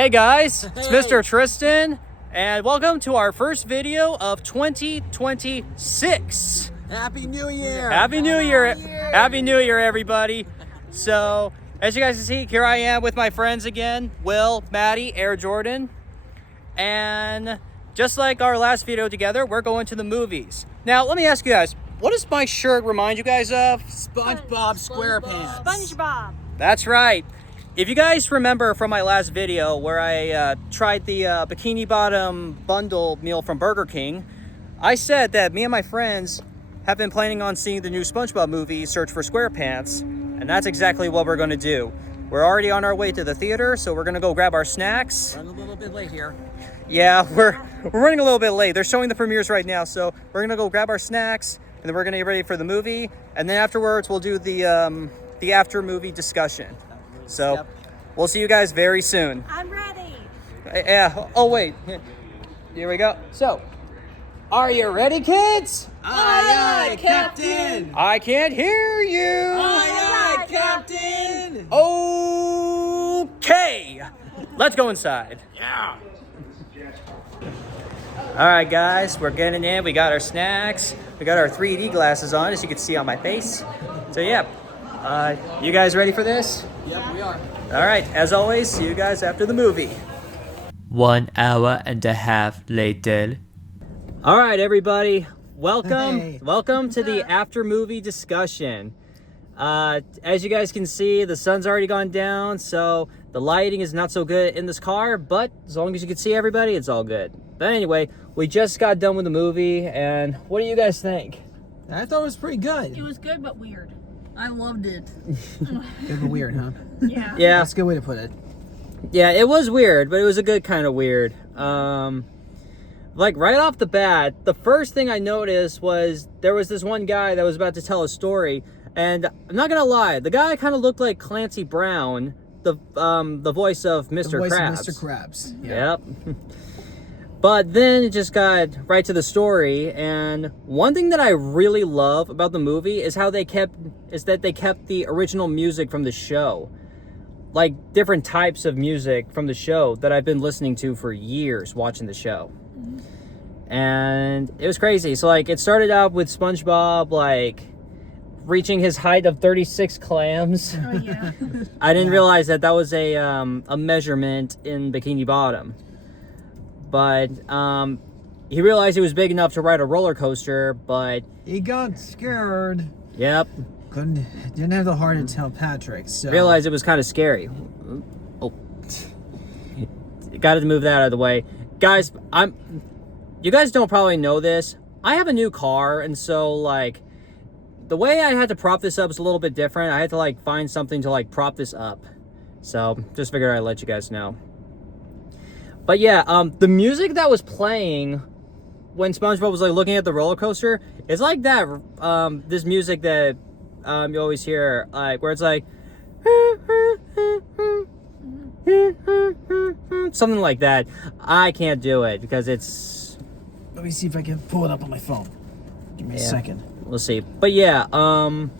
Hey guys, it's Mr. Tristan, and welcome to our first video of 2026. Happy New Year! Happy New Year! Happy New Year, everybody. So, as you guys can see, here I am with my friends again, Will, Maddie, Air Jordan. And just like our last video together, we're going to the movies. Now, let me ask you guys, what does my shirt remind you guys of? Spongebob SquarePants. Spongebob. That's right. If you guys remember from my last video where I tried the Bikini Bottom bundle meal from Burger King, I said that me and my friends have been planning on seeing the new SpongeBob movie, Search for SquarePants, and that's exactly what we're going to do. We're already on our way to the theater, so we're going to go grab our snacks. Run a little bit late here. Yeah, we're running a little bit late. They're showing the premieres right now, so we're going to go grab our snacks, and then we're going to get ready for the movie, and then afterwards we'll do the after movie discussion. So, yep. We'll see you guys very soon. I'm ready. Yeah. Oh, wait. Here we go. So, are you ready, kids? Aye, aye, Captain! I can't hear you. Aye, aye, Captain! Okay. Let's go inside. Yeah. All right, guys. We're getting in. We got our snacks. We got our 3D glasses on, as you can see on my face. So, yeah. You guys ready for this? Yep, we are. All right, as always, see you guys after the movie. 1 hour and a half later. All right, everybody, welcome. Hey. Welcome to the after movie discussion. As you guys can see, the sun's already gone down, so the lighting is not so good in this car, but as long as you can see everybody, it's all good. But anyway, we just got done with the movie, and what do you guys think? I thought it was pretty good. It was good but weird. I loved it. Good but weird, huh? Yeah. Yeah. That's a good way to put it. Yeah, it was weird, but it was a good kind of weird. Like right off the bat, the first thing I noticed was there was this one guy that was about to tell a story, and I'm not gonna lie, the guy kind of looked like Clancy Brown, the voice of Mr. The voice Krabs. of Mr. Krabs. Yeah. Yep. But then it just got right to the story, and one thing that I really love about the movie is how they kept the original music from the show. Like different types of music from the show that I've been listening to for years watching the show. And it was crazy. So like it started out with SpongeBob like reaching his height of 36 clams. Oh yeah. I didn't realize that was a measurement in Bikini Bottom. But he realized he was big enough to ride a roller coaster, but He got scared. yep, Didn't have the heart to tell Patrick, so... realized it was kind of scary. Oh, got to move that out of the way, guys. You guys don't probably know this. I have a new car, and so like the way I had to prop this up is a little bit different. I had to like find something to like prop this up. So just figured I'd let you guys know. But yeah, the music that was playing when SpongeBob was like looking at the roller coaster is like that. This music that you always hear, like where it's like something like that. I can't do it because it's. Let me see if I can pull it up on my phone. Give me a second. We'll see. But yeah, and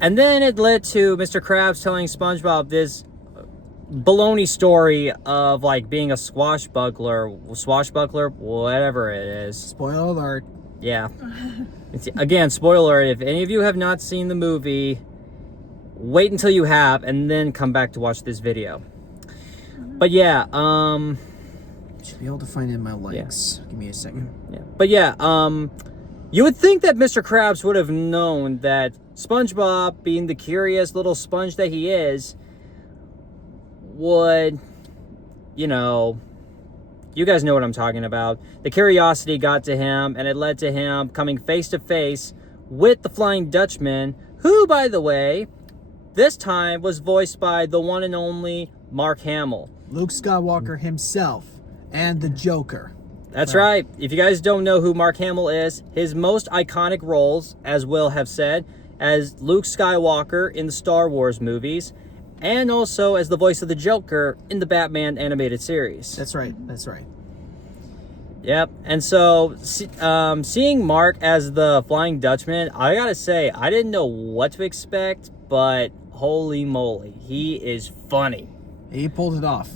then it led to Mr. Krabs telling SpongeBob this baloney story of like being a swashbuckler, whatever it is. Spoiler alert. Yeah. Again, spoiler alert, if any of you have not seen the movie, wait until you have and then come back to watch this video. But yeah, Should be able to find it in my likes. Yeah. Give me a second. Yeah. But yeah, you would think that Mr. Krabs would have known that SpongeBob, being the curious little sponge that he is, would, you know, you guys know what I'm talking about. The curiosity got to him, and it led to him coming face to face with the Flying Dutchman, who, by the way, this time was voiced by the one and only Mark Hamill. Luke Skywalker himself and the Joker. That's right. If you guys don't know who Mark Hamill is, his most iconic roles, as Will have said, as Luke Skywalker in the Star Wars movies, and also as the voice of the Joker in the Batman animated series. That's right. That's right. Yep. And so, seeing Mark as the Flying Dutchman, I gotta say, I didn't know what to expect, but holy moly, he is funny. He pulled it off.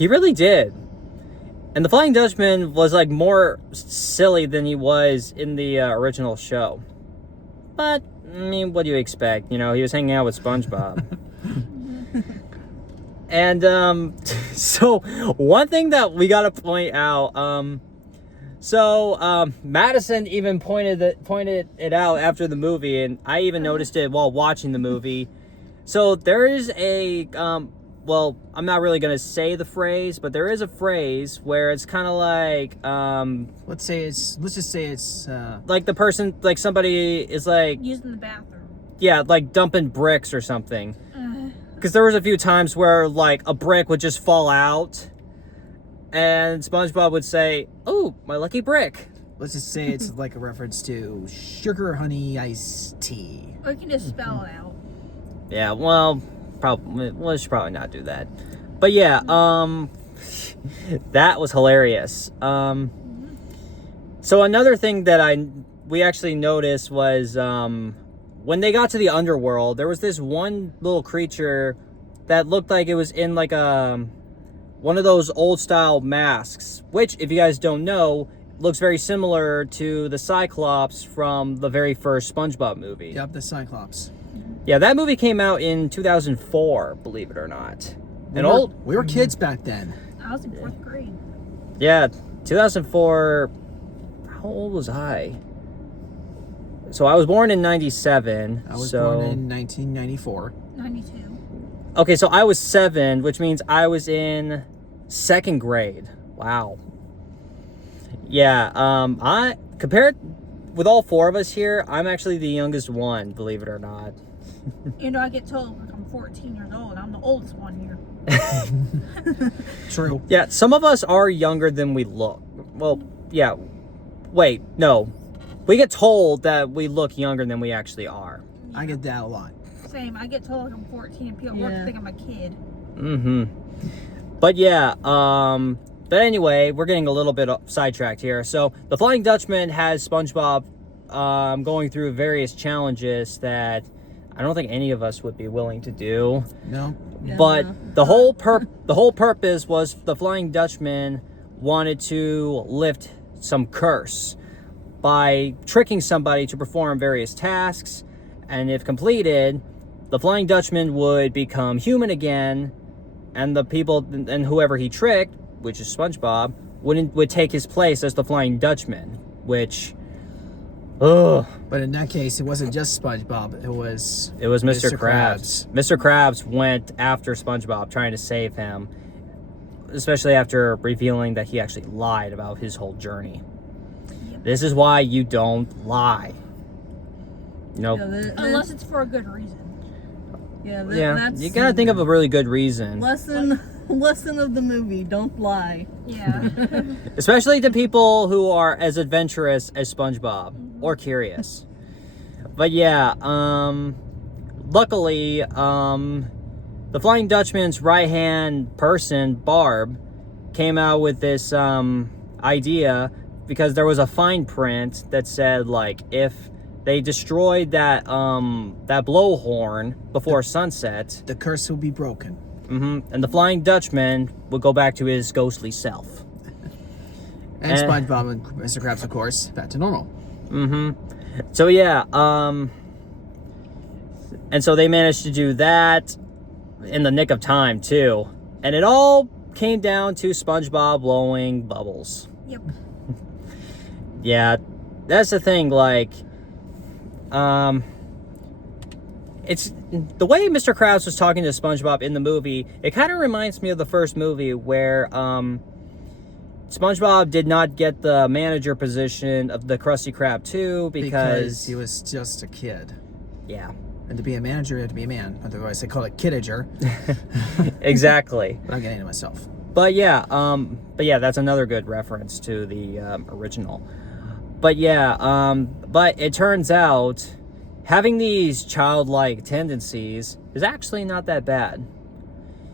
He really did. And the Flying Dutchman was like more silly than he was in the original show. But I mean, what do you expect? You know, he was hanging out with SpongeBob. And so one thing that we got to point out, Madison even pointed it out after the movie, and I even noticed it while watching the movie. So there is a well, I'm not really gonna say the phrase, but there is a phrase where it's kind of like let's just say it's like the person, like somebody is like Using the bathroom. yeah, like dumping bricks or something. Because there was a few times where like a brick would just fall out, and SpongeBob would say, "Oh, my lucky brick." let's just say it's like a reference to sugar honey iced tea. Or you can just spell it out. Yeah, well, we should probably not do that. But yeah, that was hilarious. So another thing that we actually noticed was when they got to the underworld, there was this one little creature that looked like it was in like one of those old style masks, which, if you guys don't know, looks very similar to the Cyclops from the very first SpongeBob movie. Yep, the Cyclops. Yeah, that movie came out in 2004, believe it or not. We were kids back then. I was in 4th grade. Yeah, 2004. How old was I? So I was born in 97. I was born in 1994. 92. Okay, so I was 7, which means I was in 2nd grade. Wow. Yeah, I compared with all 4 of us here, I'm actually the youngest one, believe it or not. You know, I get told like I'm 14 years old. I'm the oldest one here. True. Yeah, some of us are younger than we look. Well, yeah. Wait, no. We get told that we look younger than we actually are. I get that a lot. Same. I get told like I'm 14 and people work think I'm a kid. Mm-hmm. But yeah, but anyway, we're getting a little bit sidetracked here. So the Flying Dutchman has SpongeBob going through various challenges that I don't think any of us would be willing to do. No. But the whole purpose was the Flying Dutchman wanted to lift some curse by tricking somebody to perform various tasks, and if completed, the Flying Dutchman would become human again, and the people and whoever he tricked, which is SpongeBob, would take his place as the Flying Dutchman, which ugh. But in that case, it wasn't just SpongeBob. It was Mr. Krabs. Mr. Krabs went after SpongeBob, trying to save him, especially after revealing that he actually lied about his whole journey. This is why you don't lie. You know, Unless it's for a good reason. That's you gotta think of a really good reason. lesson of the movie: don't lie. Yeah. Especially to people who are as adventurous as SpongeBob or curious. But yeah, luckily, the Flying Dutchman's right-hand person, Barb, came out with this idea because there was a fine print that said, like, if they destroyed that blowhorn before sunset, the curse will be broken. And the Flying Dutchman would go back to his ghostly self. And SpongeBob and Mr. Krabs, of course, back to normal. So yeah, and so they managed to do that in the nick of time too, and it all came down to SpongeBob blowing bubbles. Yep. Yeah, that's the thing. Like, it's the way Mr. Krabs was talking to SpongeBob in the movie. It kind of reminds me of the first movie where SpongeBob did not get the manager position of the Krusty Krab 2 because he was just a kid. Yeah. And to be a manager, you have to be a man. Otherwise, they call it kidager. Exactly. But I'm getting into myself. But yeah, that's another good reference to the original. But yeah, but it turns out having these childlike tendencies is actually not that bad.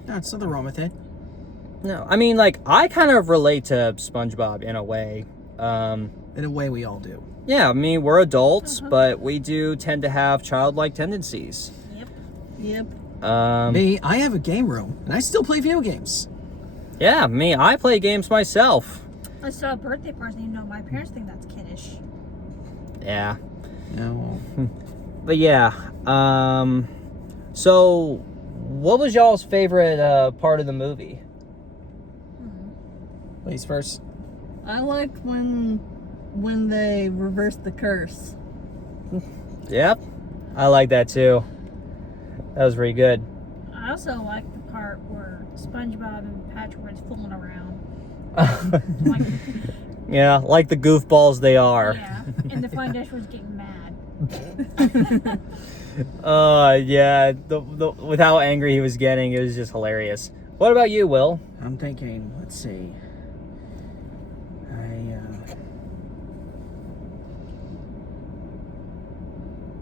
No, there's nothing wrong with it. No, I mean, like, I kind of relate to SpongeBob in a way. In a way, we all do. Yeah, I mean, we're adults, but we do tend to have childlike tendencies. Yep. Me, I have a game room, and I still play video games. Yeah, me. I play games myself. I saw a birthday person, even though my parents think that's kiddish. Yeah. No. But yeah. So, what was y'all's favorite part of the movie? Ladies first. I like when they reverse the curse. Yep. I like that too. That was pretty good. I also like the part where SpongeBob and Patrick were fooling around. Like, Yeah, like the goofballs they are. yeah, and the Flying Dutchman was getting mad. Yeah, with how angry he was getting, it was just hilarious. What about you, Will? I'm thinking, let's see.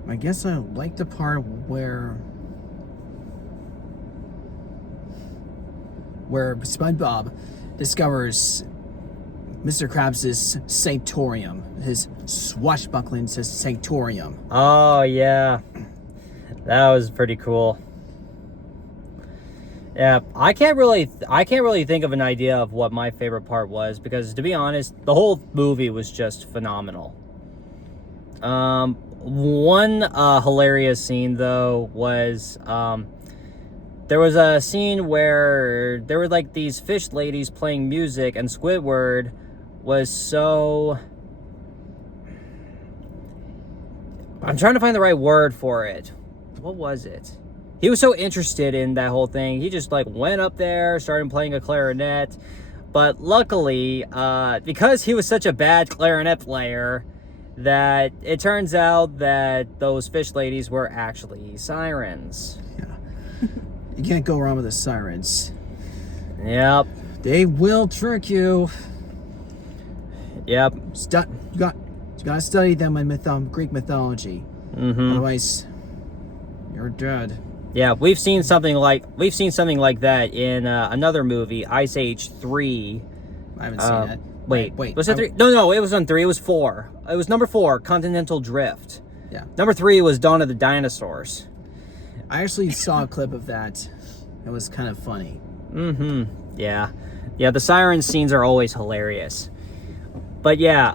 I guess I like the part where SpongeBob discovers Mr. Krabs' sanctorium, his swashbuckling sanctorium. Oh yeah, that was pretty cool. Yeah, I can't really think of an idea of what my favorite part was, because to be honest, the whole movie was just phenomenal. One hilarious scene though was there was a scene where there were like these fish ladies playing music, and Squidward was so... I'm trying to find the right word for it. What was it? He was so interested in that whole thing. He just like went up there, started playing a clarinet. But luckily, because he was such a bad clarinet player, that it turns out that those fish ladies were actually sirens. Yeah. You can't go wrong with the sirens. Yep. They will trick you. Yep. You gotta study them in Greek mythology. Mm-hmm. Otherwise, you're dead. Yeah, we've seen something like that in another movie, Ice Age 3. I haven't seen it. Wait. Was it 3? No, it was on 3. It was 4. It was number 4, Continental Drift. Yeah. Number 3 was Dawn of the Dinosaurs. I actually saw a clip of that. It was kind of funny. Mm-hmm. Yeah. Yeah, the siren scenes are always hilarious. But yeah,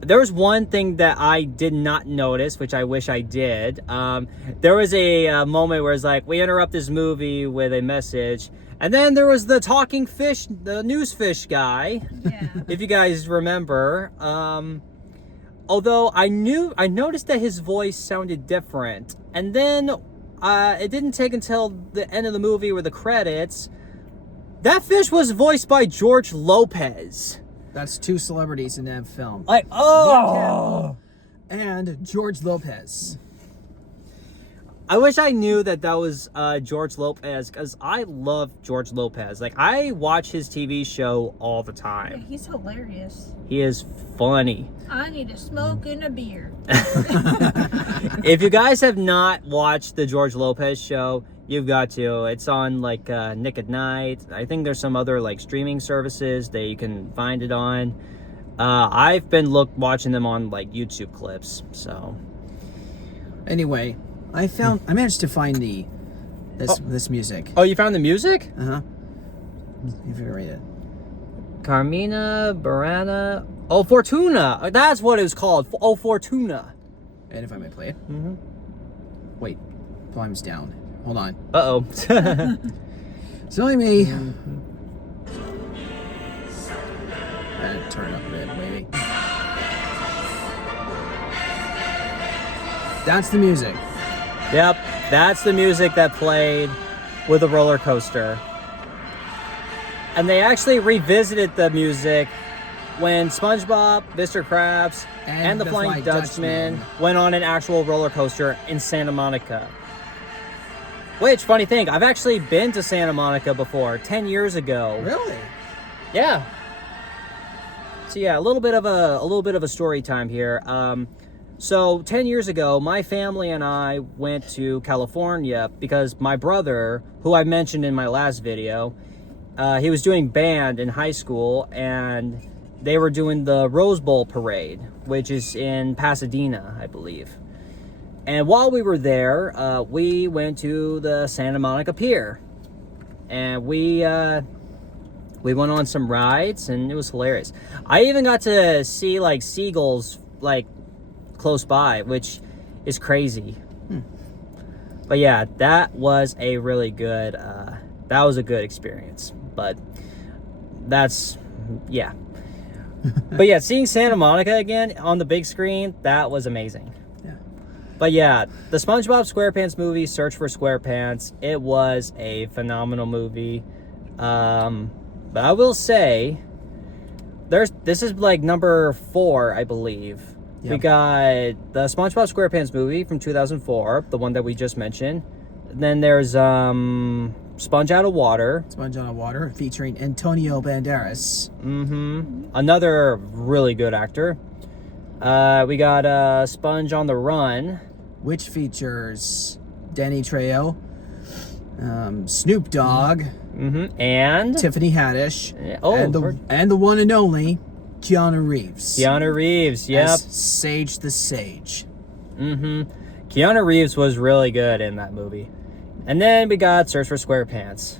there was one thing that I did not notice, which I wish I did. There was a moment where it's like, we interrupt this movie with a message, and then there was the talking fish, the news fish guy. Yeah. If you guys remember. Although I noticed that his voice sounded different. And then it didn't take until the end of the movie with the credits. That fish was voiced by George Lopez. That's 2 celebrities in that film. Like, oh! And George Lopez. I wish I knew that was George Lopez, because I love George Lopez. Like, I watch his TV show all the Yeah, time. he's hilarious. He is funny. I need a smoke and a beer. If you guys have not watched the George Lopez show, you've got to. It's on like Nick at Night. I think there's some other like streaming services that you can find it on. I've been watching them on like YouTube clips. So Anyway, I managed to find this music. oh, you found the music? Uh-huh. If you read it. Carmina Burana. Oh, Fortuna. That's what it was called. Oh, Fortuna. And if I may play it. Mm-hmm. Wait, volume's down. Hold on. Uh-oh. Silly me. Turn it up a bit, maybe. That's the music. Yep, that's the music that played with the roller coaster. And they actually revisited the music when SpongeBob, Mr. Krabs, and the Flying Dutchman went on an actual roller coaster in Santa Monica. Which, funny thing, I've actually been to Santa Monica before, 10 years ago. Really? Yeah. So yeah, a little bit of a story time here. So 10 years ago, my family and I went to California because my brother, who I mentioned in my last video, he was doing band in high school, and they were doing the Rose Bowl parade, which is in Pasadena, I believe. And while we were there, we went to the Santa Monica Pier, and we We went on some rides, and it was hilarious. I even got to see like seagulls like close by, which is crazy. But yeah, that was a really good. That was a good experience. But that's yeah. But yeah, seeing Santa Monica again on the big screen, that was amazing. Yeah. But yeah, the SpongeBob SquarePants movie, Search for SquarePants, it was a phenomenal movie. But I will say, this is like number 4, I believe. Yep. We got the SpongeBob SquarePants movie from 2004, the one that we just mentioned. Then there's Sponge Out of Water. Sponge on a Water, featuring Antonio Banderas. Another really good actor. We got Sponge on the Run. Which features Danny Trejo, Snoop Dogg, And Tiffany Haddish, oh, and the one and only Keanu Reeves. Keanu Reeves, yep. As Sage the Sage. Keanu Reeves was really good in that movie. And then we got Search for SquarePants.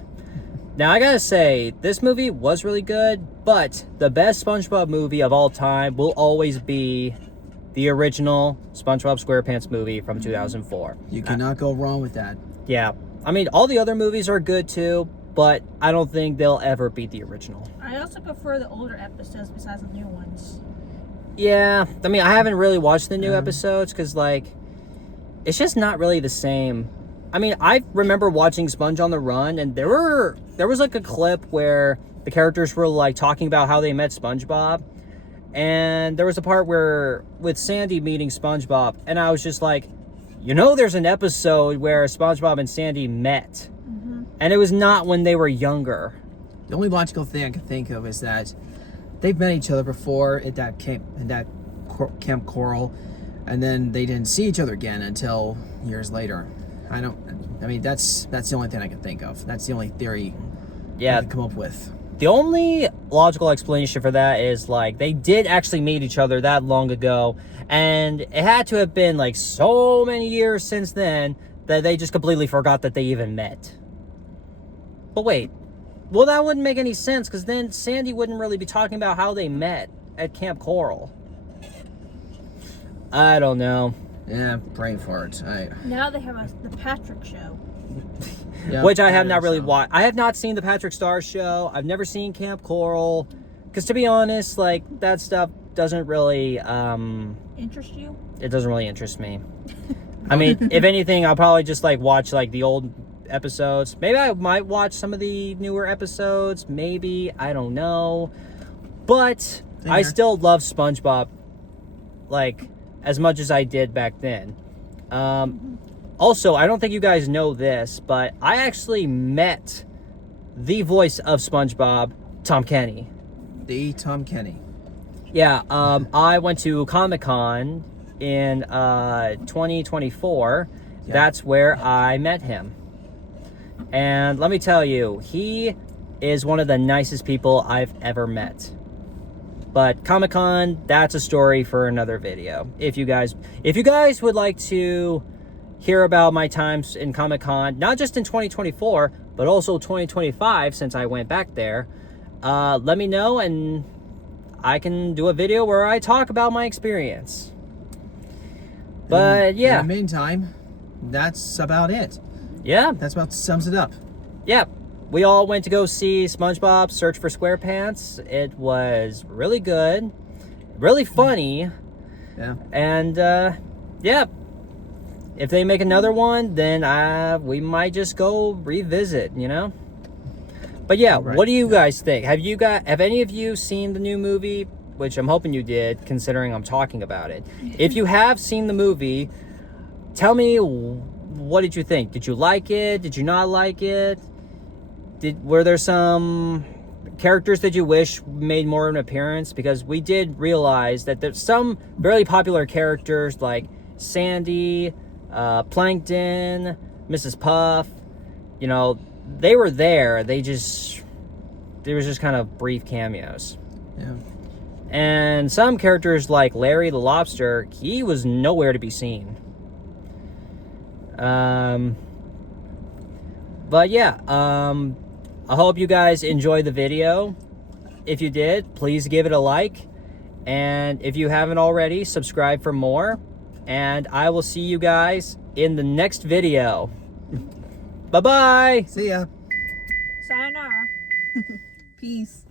Now, I gotta say, this movie was really good, but the best SpongeBob movie of all time will always be the original SpongeBob SquarePants movie from 2004. You cannot go wrong with that. Yeah. I mean, all the other movies are good too, but I don't think they'll ever beat the original. I also prefer the older episodes besides the new ones. Yeah. I mean, I haven't really watched the new episodes because, like, it's just not really the same. I mean, I remember watching Sponge on the Run, and there was like a clip where the characters were like talking about how they met SpongeBob, and there was a part where with Sandy meeting SpongeBob, and I was just like, there's an episode where SpongeBob and Sandy met, and it was not when they were younger. The only logical thing I can think of is that they've met each other before at that Camp Coral, and then they didn't see each other again until years later. I mean, that's the only thing I can think of. That's the only theory I can come up with. The only logical explanation for that is, like, they did actually meet each other that long ago, and it had to have been, like, so many years since then that they just completely forgot that they even met. But wait. Well, that wouldn't make any sense, because then Sandy wouldn't really be talking about how they met at Camp Coral. I don't know. Yeah, brain fart. Now they have the Patrick Show. Yeah, which I have not really watched. I have not seen the Patrick Star Show. I've never seen Camp Coral. Because to be honest, like, that stuff doesn't really... interest you? It doesn't really interest me. I mean, if anything, I'll probably just, like, watch, like, the old episodes. Maybe I might watch some of the newer episodes. Maybe. I don't know. But I still love SpongeBob, like, as much as I did back then. Also, I don't think you guys know this, but I actually met the voice of SpongeBob, Tom Kenny. The Tom Kenny. Yeah, I went to Comic-Con in 2024. Yeah. That's where I met him. And let me tell you, he is one of the nicest people I've ever met. But Comic-Con, that's a story for another video. If you guys would like to hear about my times in Comic-Con, not just in 2024, but also 2025, since I went back there, let me know, and I can do a video where I talk about my experience. But yeah. In the meantime, that's about it. Yeah. That's about sums it up. Yeah. We all went to go see SpongeBob Search for SquarePants. It was really good, really funny. Yeah. And yeah. If they make another one, then we might just go revisit, But yeah, Right. What do you guys think? Have any of you seen the new movie? Which I'm hoping you did, considering I'm talking about it. If you have seen the movie, tell me, what did you think? Did you like it? Did you not like it? Were there some characters that you wish made more of an appearance? Because we did realize that there's some very popular characters like Sandy, Plankton, Mrs. Puff, they were there. There was just kind of brief cameos. Yeah. And some characters like Larry the Lobster, he was nowhere to be seen. But yeah, I hope you guys enjoyed the video. If you did, please give it a like. And if you haven't already, subscribe for more. And I will see you guys in the next video. Bye-bye. See ya. Sayonara. Peace.